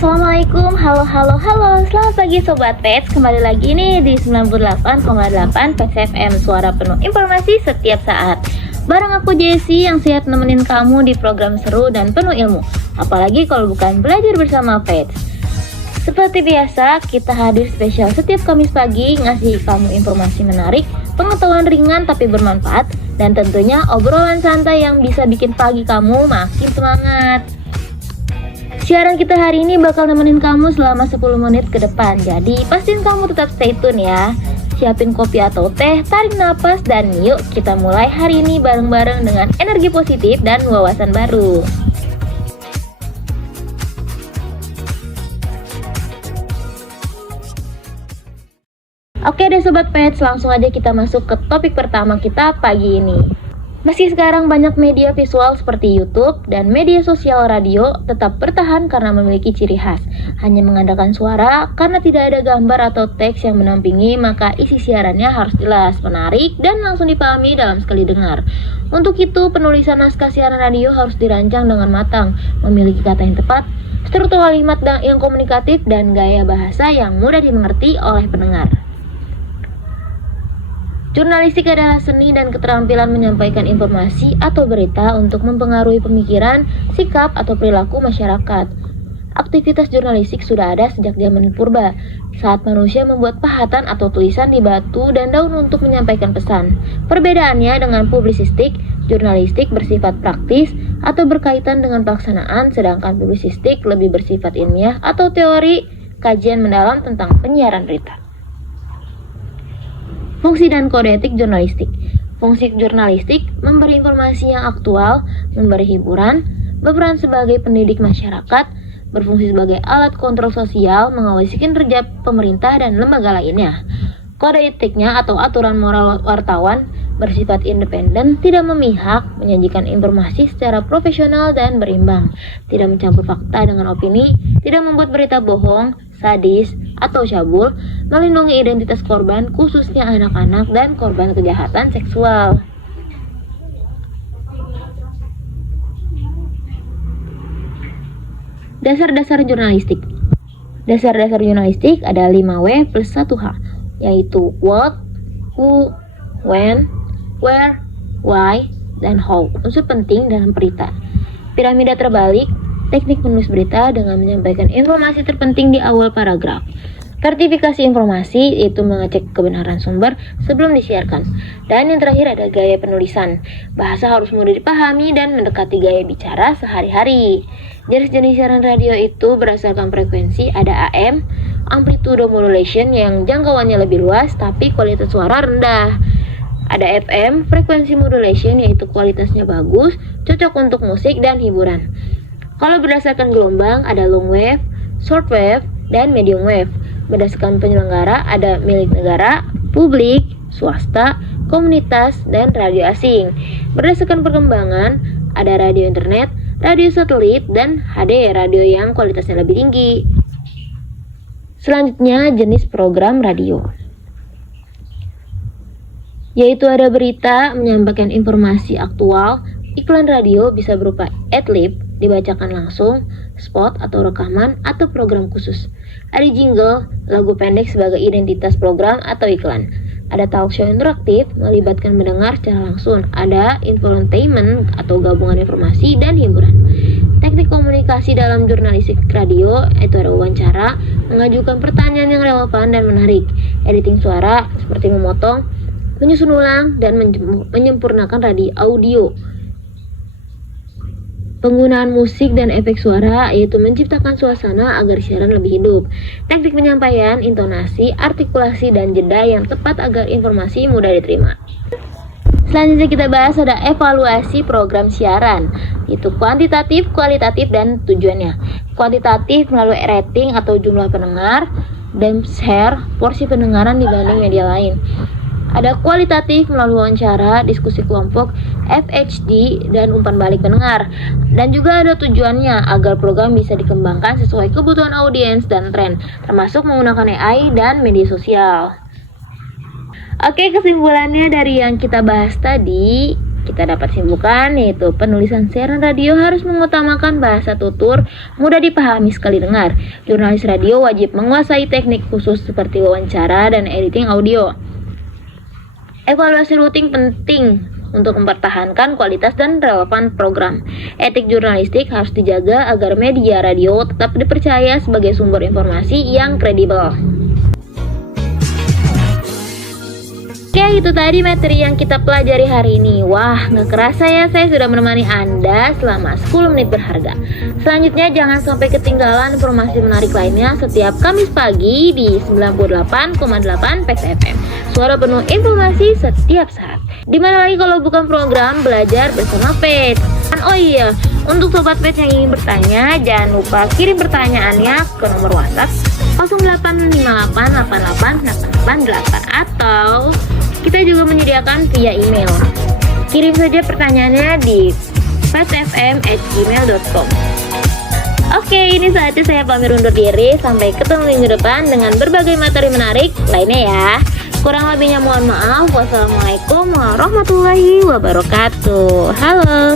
Assalamualaikum, halo, selamat pagi Sobat Pets. Kembali lagi nih di 98,8 Pets FM, suara penuh informasi setiap saat. Bareng aku Jessie yang siap nemenin kamu di program seru dan penuh ilmu. Apalagi kalau bukan belajar bersama Pets. Seperti biasa, kita hadir spesial setiap Kamis pagi ngasih kamu informasi menarik, pengetahuan ringan tapi bermanfaat, dan tentunya obrolan santai yang bisa bikin pagi kamu makin semangat. Siaran kita hari ini bakal nemenin kamu selama 10 menit ke depan. Jadi pastiin kamu tetap stay tune ya. Siapin kopi atau teh, tarik napas, dan yuk kita mulai hari ini bareng-bareng dengan energi positif dan wawasan baru. Oke deh Sobat Pets, langsung aja kita masuk ke topik pertama kita pagi ini. Meski sekarang banyak media visual seperti YouTube dan media sosial radio tetap bertahan karena memiliki ciri khas. Hanya mengandalkan suara, karena tidak ada gambar atau teks yang menampingi, maka isi siarannya harus jelas, menarik, dan langsung dipahami dalam sekali dengar. Untuk itu, penulisan naskah siaran radio harus dirancang dengan matang, memiliki kata yang tepat, struktur kalimat yang komunikatif, dan gaya bahasa yang mudah dimengerti oleh pendengar. Jurnalistik adalah seni dan keterampilan menyampaikan informasi atau berita untuk mempengaruhi pemikiran, sikap, atau perilaku masyarakat. Aktivitas jurnalistik sudah ada sejak zaman purba, saat manusia membuat pahatan atau tulisan di batu dan daun untuk menyampaikan pesan. Perbedaannya dengan publisistik, jurnalistik bersifat praktis atau berkaitan dengan pelaksanaan, sedangkan publisistik lebih bersifat ilmiah atau teori kajian mendalam tentang penyiaran berita. Fungsi dan kode etik jurnalistik. Fungsi jurnalistik memberi informasi yang aktual, memberi hiburan, berperan sebagai pendidik masyarakat, berfungsi sebagai alat kontrol sosial, mengawasi kinerja pemerintah dan lembaga lainnya. Kode etiknya atau aturan moral wartawan bersifat independen, tidak memihak, menyajikan informasi secara profesional dan berimbang, tidak mencampur fakta dengan opini, tidak membuat berita bohong, sadis, atau cabul, melindungi identitas korban, khususnya anak-anak dan korban kejahatan seksual. Dasar-dasar jurnalistik. Dasar-dasar jurnalistik ada 5W plus 1H, yaitu what, who, when, where, why, dan how. Unsur penting dalam berita. Piramida terbalik, teknik menulis berita dengan menyampaikan informasi terpenting di awal paragraf. Sertifikasi informasi, yaitu mengecek kebenaran sumber sebelum disiarkan. Dan yang terakhir ada gaya penulisan. Bahasa harus mudah dipahami dan mendekati gaya bicara sehari-hari. Jenis-jenis siaran radio itu berdasarkan frekuensi, ada AM, amplitude modulation yang jangkauannya lebih luas tapi kualitas suara rendah. Ada FM, frekuensi modulation, yaitu kualitasnya bagus, cocok untuk musik dan hiburan. Kalau berdasarkan gelombang, ada long wave, short wave, dan medium wave. Berdasarkan penyelenggara, ada milik negara, publik, swasta, komunitas, dan radio asing. Berdasarkan perkembangan, ada radio internet, radio satelit, dan HD, radio yang kualitasnya lebih tinggi. Selanjutnya, jenis program radio, yaitu ada berita, menyampaikan informasi aktual. Iklan radio bisa berupa ad-lib, dibacakan langsung, spot atau rekaman, atau program khusus. Ada jingle, lagu pendek sebagai identitas program atau iklan. Ada talk show interaktif, melibatkan mendengar secara langsung. Ada infotainment atau gabungan informasi dan hiburan. Teknik komunikasi dalam jurnalistik radio, yaitu ada wawancara, mengajukan pertanyaan yang relevan dan menarik. Editing suara, seperti memotong, menyusun ulang, dan menyempurnakan audio. Penggunaan musik dan efek suara, yaitu menciptakan suasana agar siaran lebih hidup. Teknik penyampaian, intonasi, artikulasi, dan jeda yang tepat agar informasi mudah diterima. Selanjutnya kita bahas ada evaluasi program siaran, yaitu kuantitatif, kualitatif, dan tujuannya. Kuantitatif melalui rating atau jumlah pendengar, dan share porsi pendengaran dibanding media lain. Ada kualitatif melalui wawancara, diskusi kelompok, FHD, dan umpan balik pendengar. Dan juga ada tujuannya agar program bisa dikembangkan sesuai kebutuhan audiens dan tren, termasuk menggunakan AI dan media sosial. Oke, kesimpulannya dari yang kita bahas tadi, kita dapat simpulkan yaitu penulisan siaran radio harus mengutamakan bahasa tutur, mudah dipahami sekali dengar. Jurnalis radio wajib menguasai teknik khusus seperti wawancara dan editing audio. Evaluasi rutin penting untuk mempertahankan kualitas dan relevan program. Etik jurnalistik harus dijaga agar media radio tetap dipercaya sebagai sumber informasi yang kredibel. Oke, itu tadi materi yang kita pelajari hari ini. Wah, gak kerasa ya saya sudah menemani Anda selama 10 menit berharga. Selanjutnya jangan sampai ketinggalan informasi menarik lainnya setiap Kamis pagi di 98,8 PEX FM. Suara penuh informasi setiap saat. Dimana lagi kalau bukan program Belajar Bersama PEX. Dan oh iya, untuk sobat PEX yang ingin bertanya, jangan lupa kirim pertanyaannya ke nomor WhatsApp 0858888888 atau kita juga menyediakan via email. Kirim saja pertanyaannya di pexfm@gmail.com. Oke, ini saatnya saya pamit undur diri. Sampai ketemu minggu depan dengan berbagai materi menarik lainnya ya. Kurang lebihnya mohon maaf. Wassalamualaikum warahmatullahi wabarakatuh. Halo.